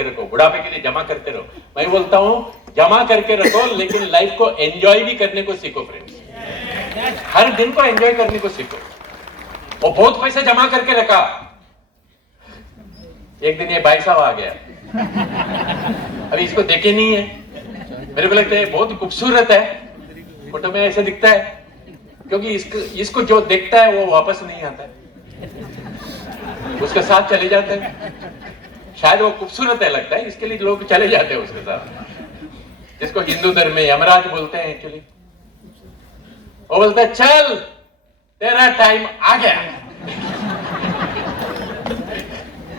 करके रखो, बुढ़ापे के लिए जमा करते रहो। मैं बोलता हूं जमा करके रखो, लेकिन लाइफ को एंजॉय भी करने को सीखो फ्रेंड्स। हर दिन को एंजॉय करने को सीखो। वो बहुत पैसा जमा करके रखा, एक दिन ये भाई साहब आ गया, अभी इसको देखे नहीं है, मेरे को लगता है बहुत खूबसूरत है, फोटो में ऐसे दिखता है, क्योंकि इसको जो देखता है वो वापस नहीं आता है, उसके साथ चले जाते हैं। शायद वो खूबसूरत है लगता है, इसके लिए लोग चले जाते हैं उसके साथ, जिसको हिंदू धर्म में यमराज बोलते हैं एक्चुअली। वो बोलता है चल तेरा टाइम आ गया,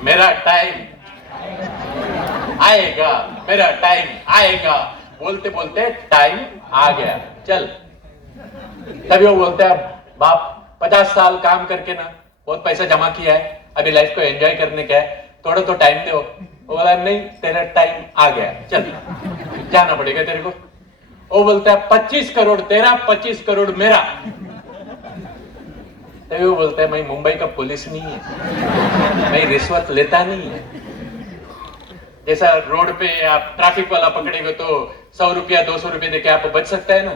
मेरा टाइम आएगा, मेरा टाइम आएगा, बोलते बोलते टाइम आ गया, चल। तभी वो बोलते हैं बाप 50 साल काम करके ना बहुत पैसा जमा किया है, अभी लाइफ को एंजॉय करने का है, थोड़ा तो टाइम दो। वो बोला नहीं तेरा टाइम आ गया, चल जाना पड़ेगा तेरे को। वो बोलता है 25 करोड़ तेरा, 25 करोड़ मेरा। तभी वो बोलता है मैं मुंबई का पुलिस नहीं है, मैं रिश्वत लेता नहीं है। जैसा रोड पे आप ट्रैफिक वाला पकड़ेंगे तो 100 रुपया 200 रुपये देके आप बच सकता है ना।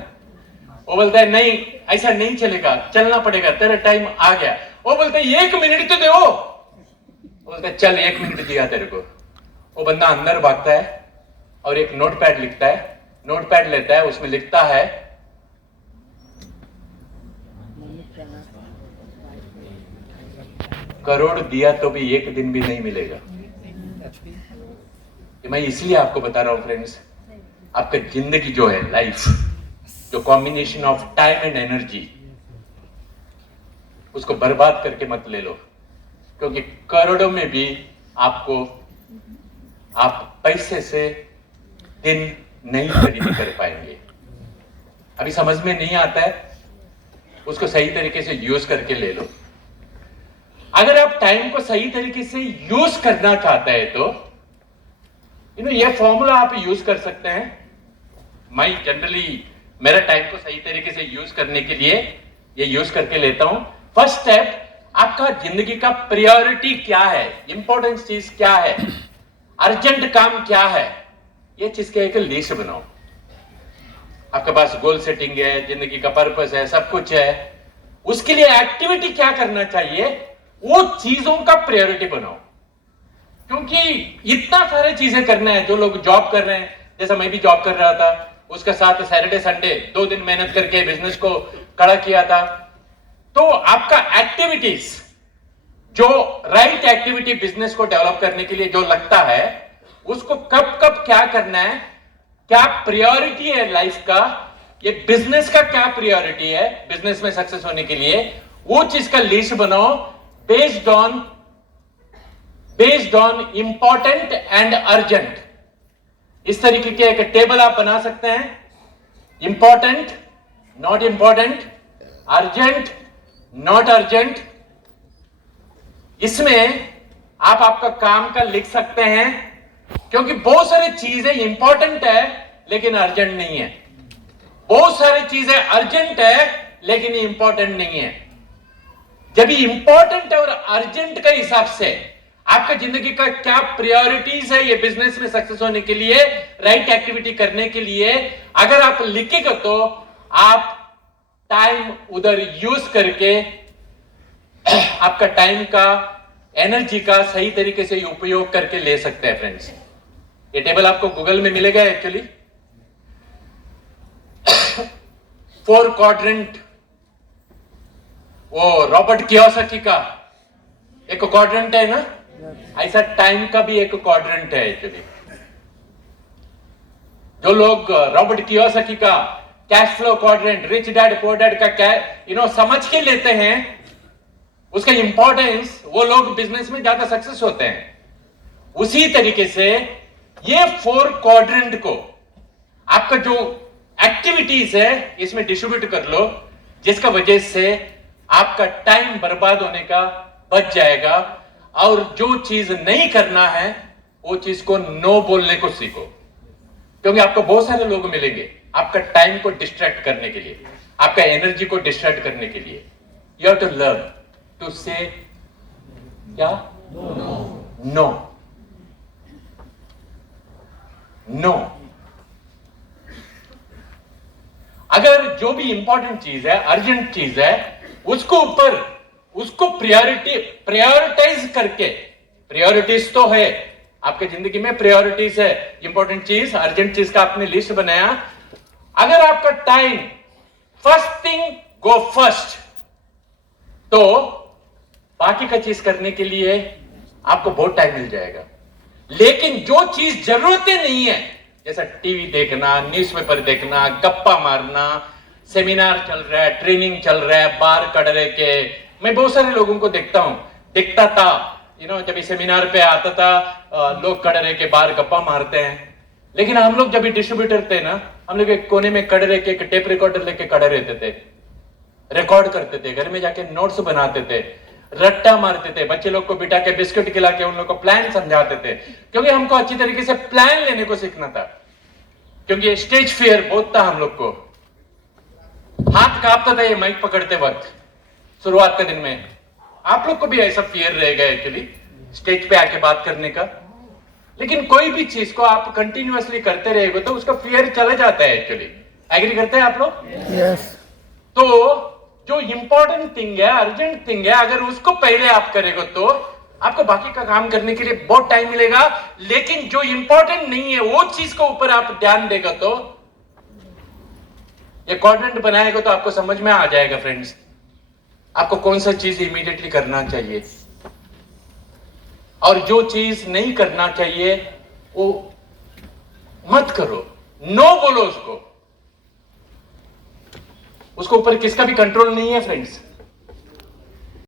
वो बोलता है नहीं ऐसा नहीं चलेगा, चलना पड़ेगा, तेरा टाइम आ गया। वो बोलता है 1 मिनट तो दो। बोलता है चल 1 मिनट दिया तेरे को। वो बंदा अंदर भागता है और एक नोटपैड लिखता है, नोटपैड लेता है, उसमें लिखता है करोड़ दिया तो भी 1 दिन भी नहीं मिलेगा। मैं इसलिए आपको बता रहा हूं फ्रेंड्स, आपका जिंदगी जो है, लाइफ, जो combination of time and energy, उसको बर्बाद करके मत ले लो, क्योंकि करोड़ों में भी आपको आप पैसे से दिन नहीं खरीद कर पाएंगे। अभी समझ में नहीं आता है, उसको सही तरीके से यूज करके ले लो। अगर आप टाइम को सही तरीके से यूज करना चाहते हैं तो ये फॉर्मूला आप यूज कर सकते हैं। मैं जनरली मेरा टाइम को सही तरीके से यूज करने के लिए ये यूज करके लेता हूं। फर्स्ट स्टेप, आपका जिंदगी का प्रायोरिटी क्या है, इंपॉर्टेंट चीज क्या है, अर्जेंट काम क्या है, ये चीज के एक लिस्ट बनाओ। आपके पास गोल सेटिंग है, जिंदगी का पर्पस है, सब कुछ है, उसके लिए एक्टिविटी क्या करना चाहिए, वो चीजों का प्रायोरिटी बनाओ। क्योंकि इतना सारे चीजें करना है। जो लोग जॉब कर रहे हैं, जैसा मैं भी जॉब कर रहा था, उसके साथ सैटरडे संडे 2 दिन मेहनत करके बिजनेस को खड़ा किया था। तो आपका एक्टिविटीज, जो राइट एक्टिविटी बिजनेस को डेवलप करने के लिए जो लगता है, उसको कब कब क्या करना है, क्या प्रायोरिटी है लाइफ का, ये बिजनेस का क्या प्रायोरिटी है बिजनेस में सक्सेस होने के लिए, वो चीज का लिस्ट बनाओ based on important and urgent. इस तरीके के एक टेबल आप बना सकते हैं, important, not important, urgent, not urgent. इसमें आप आपका काम का लिख सकते हैं, क्योंकि बहुत सारी चीजें इंपॉर्टेंट है लेकिन अर्जेंट नहीं है, बहुत सारी चीजें अर्जेंट है लेकिन इंपॉर्टेंट नहीं है। जब इंपॉर्टेंट और अर्जेंट के हिसाब से आपका जिंदगी का क्या प्रायोरिटीज है, ये बिजनेस में सक्सेस होने के लिए, राइट एक्टिविटी करने के लिए, अगर आप लिखेगा तो आप टाइम उधर यूज करके आपका टाइम का, एनर्जी का सही तरीके से उपयोग करके ले सकते हैं फ्रेंड्स। ये टेबल आपको गूगल में मिलेगा एक्चुअली। 4 क्वाड्रेंट, वो रॉबर्ट कियोसाकी का एक क्वाड्रेंट है ना, ऐसा टाइम का भी एक क्वाड्रेंट है एक्चुअली। जो लोग रॉबर्ट कियोसाकी का cash flow quadrant, rich dad poor dad का समझ के लेते हैं, उसका इंपॉर्टेंस, वो लोग बिजनेस में ज्यादा सक्सेस होते हैं। उसी तरीके से ये 4 क्वाड्रेंट को आपका जो एक्टिविटीज है इसमें डिस्ट्रीब्यूट कर लो, जिसका वजह से आपका टाइम बर्बाद होने का बच जाएगा। और जो चीज नहीं करना है वो चीज को नो बोलने को सीखो, क्योंकि आपको बहुत सारे लोग मिलेंगे आपका टाइम को डिस्ट्रैक्ट करने के लिए, आपका एनर्जी को डिस्ट्रैक्ट करने के लिए। You have to learn to say क्या, नो। नो। अगर जो भी इंपॉर्टेंट चीज है, अर्जेंट चीज है, उसको प्रायोरिटाइज करके, प्रायोरिटीज तो है आपके जिंदगी में, प्रायोरिटीज है, इंपॉर्टेंट चीज, अर्जेंट चीज का आपने लिस्ट बनाया। अगर आपका time first thing go first, तो बाकी का चीज करने के लिए आपको बहुत टाइम मिल जाएगा। लेकिन जो चीज जरूरतें नहीं है, जैसा टीवी देखना, न्यूज़पेपर देखना, गप्पा मारना, सेमिनार चल रहा है, ट्रेनिंग चल रहा है, बार कड़रे के, मैं बहुत सारे लोगों को देखता था, जब सेमिनार पे आता था, लोग कड़रे के बार गप्पा मारते हैं। लेकिन हम लोग जब भी डिस्ट्रीब्यूटर थे ना, हम लोग एक कोने में कड़रे के टेप रिकॉर्डर लेके खड़े रहते थे, रिकॉर्ड करते थे, घर में जाके नोट्स बनाते थे, रट्टा मारते थे, बच्चे लोग को बिठा के बिस्किट खिला के उन लोग को प्लान समझाते थे, क्योंकि हमको अच्छी तरीके से प्लान लेने को सीखना था। क्योंकि स्टेज फियर बहुत था हम लोग को, हाथ कांपता था ये माइक पकड़ते वक्त शुरुआत के दिन में। आप लोग को भी ऐसा फियर रहेगा एक्चुअली स्टेज पे आके बात करने का। लेकिन कोई भी चीज को आप कंटिन्यूअसली करते रहेंगे तो उसका फियर चला जाता है एक्चुअली। एग्री करते हैं आप लोग? यस। तो जो इंपॉर्टेंट थिंग है, अर्जेंट थिंग है, अगर उसको पहले आप करेंगे तो आपको बाकी का काम करने के लिए बहुत टाइम मिलेगा। लेकिन जो इंपॉर्टेंट नहीं है वो चीज को ऊपर आप ध्यान देगा तो, ये क्वाड्रेंट बनाएगा तो आपको समझ में आ जाएगा फ्रेंड्स, आपको कौन सा चीज इमीडिएटली करना चाहिए और जो चीज नहीं करना चाहिए वो मत करो, नो बोलो उसको ऊपर किसका भी कंट्रोल नहीं है फ्रेंड्स।